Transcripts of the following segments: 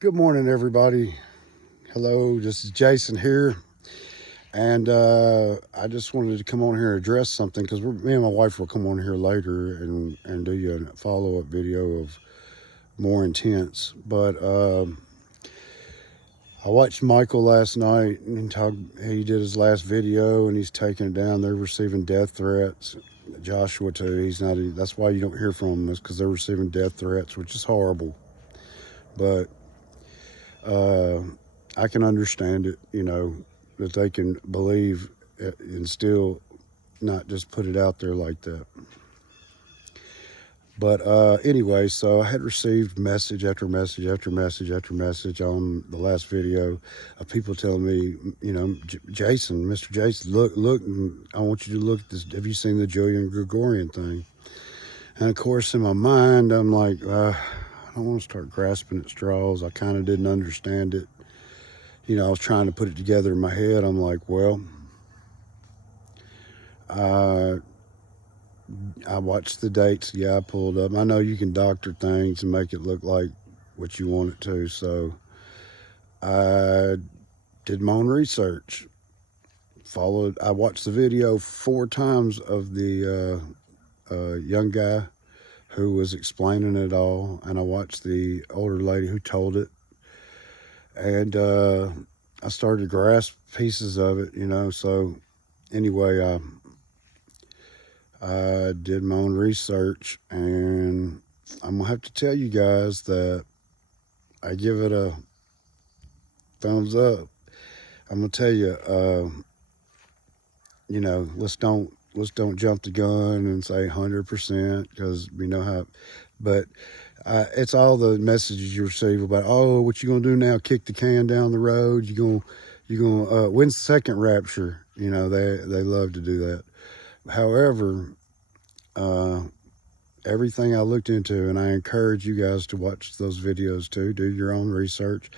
Good morning, everybody. Hello, this is Jason here. And I just wanted to come on here and address something because me and my wife will come on here later and do you a follow-up video of more intense. But I watched Michael last night and he did his last video and he's taking it down. They're receiving death threats. Joshua too. He's not. That's why you don't hear from them, is because they're receiving death threats, which is horrible. But I can understand it, that they can believe and still not just put it out there like that. But anyway, so I had received message after message after message after message on the last video of people telling me, Jason, Mr. Jason, look, I want you to look at this. Have you seen the Julian Gregorian thing? And of course, in my mind, I'm like, I don't want to start grasping at straws. I kind of didn't understand it. I was trying to put it together in my head. I'm like, well, I watched the dates. Yeah, I pulled up. I know you can doctor things and make it look like what you want it to. So I did my own research. I watched the video 4 times of the young guy who was explaining it all. And I watched the older lady who told it. And I started to grasp pieces of it, So anyway, I did my own research, and I'm going to have to tell you guys that I give it a thumbs up. I'm going to tell you, let's don't jump the gun and say 100%, because we know how, but it's all the messages you receive about, oh, what you going to do now? Kick the can down the road? You going to when's the second rapture? They love to do that. However, everything I looked into, and I encourage you guys to watch those videos too, do your own research.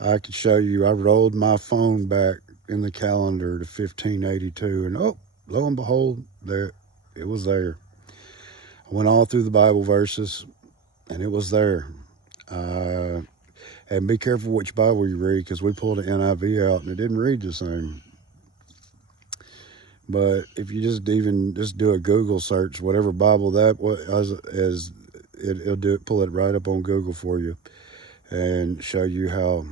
I could show you, I rolled my phone back in the calendar to 1582, and oh, lo and behold, there it was there. I went all through the Bible verses, and it was there. And be careful which Bible you read, because we pulled the NIV out and it didn't read the same. But if you just do a Google search, whatever Bible that was, it'll do it, pull it right up on Google for you, and show you how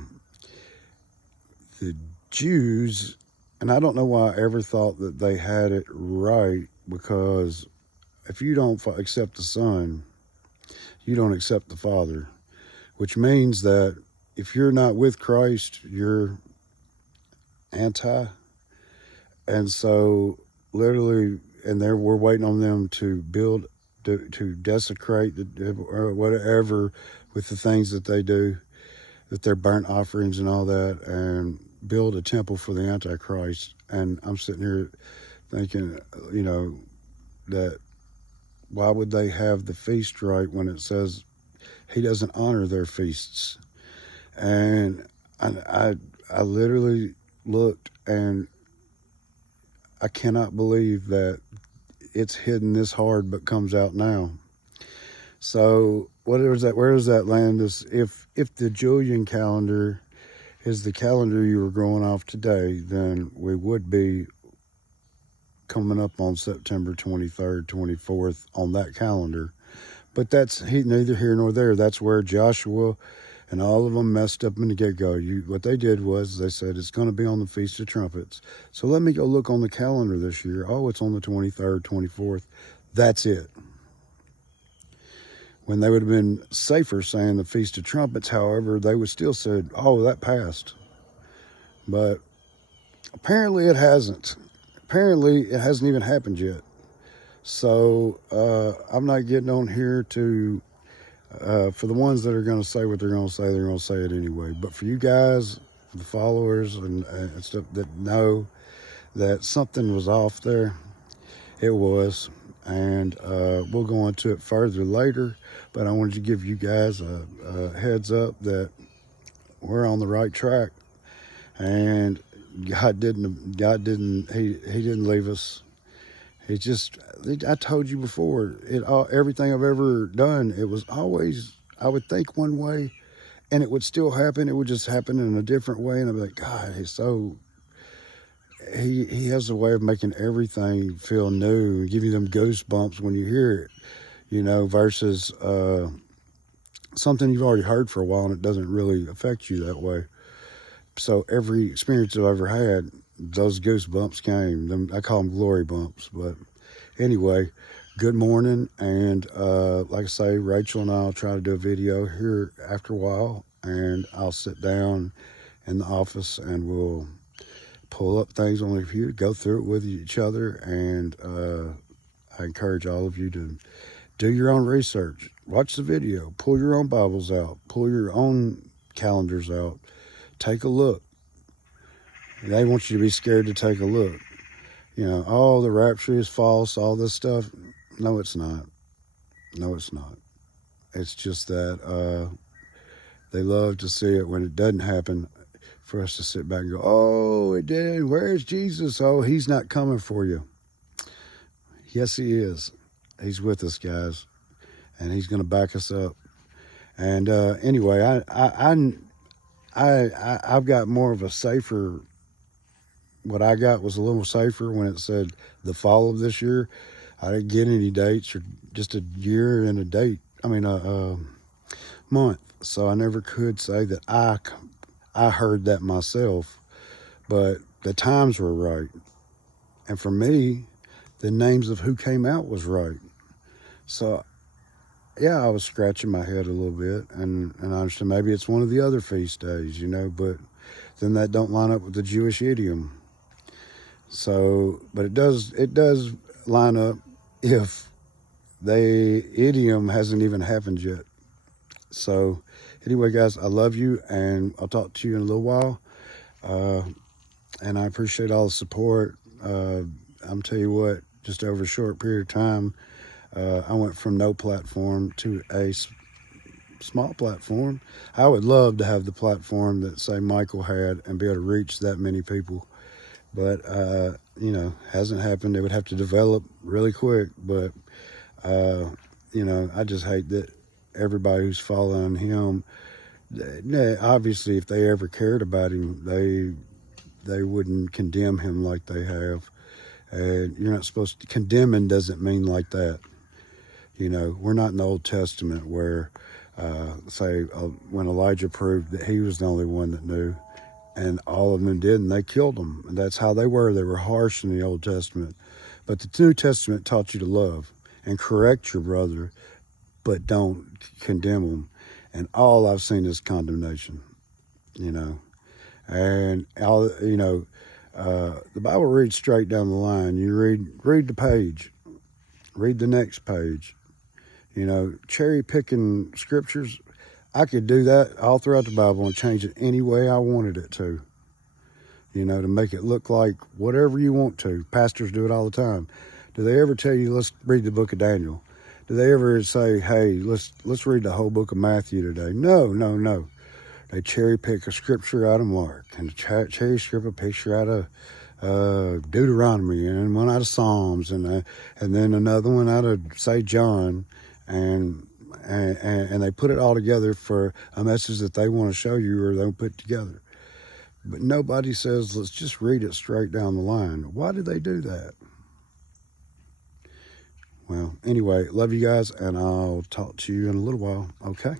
the Jews, and I don't know why I ever thought that they had it right, because if you don't accept the Son, you don't accept the Father, which means that if you're not with Christ, you're anti. And so literally, we're waiting on them to build, to desecrate or whatever with the things that they do, that they're burnt offerings and all that, and build a temple for the Antichrist. And I'm sitting here thinking, that why would they have the feast right when it says he doesn't honor their feasts? And I literally looked, and I cannot believe that it's hidden this hard but comes out now. So where does that land us? If the Julian calendar is the calendar you were going off today, then we would be coming up on September 23rd, 24th on that calendar. But that's neither here nor there. That's where Joshua and all of them messed up in the get-go. What they did was they said it's going to be on the Feast of Trumpets. So let me go look on the calendar this year. Oh, it's on the 23rd, 24th. That's it. When they would have been safer saying the Feast of Trumpets, however, they would still said, oh, that passed. But apparently it hasn't. Apparently it hasn't even happened yet. So I'm not getting on here to... for the ones that are going to say what they're going to say it anyway. But for you guys, for the followers and stuff that know that something was off there, it was. And we'll go into it further later. But I wanted to give you guys a heads up that we're on the right track. And God didn't, he didn't leave us. I told you before, everything I've ever done, it was always, I would think one way, and it would still happen. It would just happen in a different way, and I'd be like, God, he's so. He has a way of making everything feel new and give you them goosebumps when you hear it, versus something you've already heard for a while and it doesn't really affect you that way. So every experience I've ever had, those goosebumps came. I call them glory bumps. But anyway, good morning. And like I say, Rachel and I will try to do a video here after a while. And I'll sit down in the office and we'll pull up things on the computer, go through it with each other. And I encourage all of you to do your own research. Watch the video. Pull your own Bibles out. Pull your own calendars out. Take a look. They want you to be scared to take a look. Oh, the rapture is false, all this stuff. No, it's not. No, it's not. It's just that they love to see it when it doesn't happen, for us to sit back and go, oh, it did. Where's Jesus? Oh, he's not coming for you. Yes, he is. He's with us, guys. And he's going to back us up. And anyway, I've got more of a safer. What I got was a little safer when it said the fall of this year. I didn't get any dates or just a year and a date. I mean a month. So I never could say that I heard that myself, but the times were right. And for me, the names of who came out was right. So yeah, I was scratching my head a little bit, and I understand maybe it's one of the other feast days, but then that don't line up with the Jewish idiom. So, but it does line up if the idiom hasn't even happened yet. So anyway, guys, I love you, and I'll talk to you in a little while. And I appreciate all the support. I'm tell you what, just over a short period of time, I went from no platform to a small platform. I would love to have the platform that, say, Michael had and be able to reach that many people. But, hasn't happened. It would have to develop really quick. But, I just hate that everybody who's following him, obviously, if they ever cared about him, they wouldn't condemn him like they have. And you're not supposed to. Condemning doesn't mean like that. We're not in the Old Testament where, when Elijah proved that he was the only one that knew, and all of them did, and they killed him. And that's how they were. They were harsh in the Old Testament. But the New Testament taught you to love and correct your brother, but don't condemn him. And all I've seen is condemnation, And all, the Bible reads straight down the line. You read the page, read the next page. Cherry picking scriptures, I could do that all throughout the Bible and change it any way I wanted it to, to make it look like whatever you want to. Pastors do it all the time. Do they ever tell you, let's read the book of Daniel? Do they ever say, hey, let's read the whole book of Matthew today? No. They cherry pick a scripture out of Mark, and cherry strip a picture out of Deuteronomy, and one out of Psalms, and then another one out of, say, John, and they put it all together for a message that they want to show you or they put together. But nobody says, let's just read it straight down the line. Why do they do that? Well, anyway, love you guys, and I'll talk to you in a little while. Okay?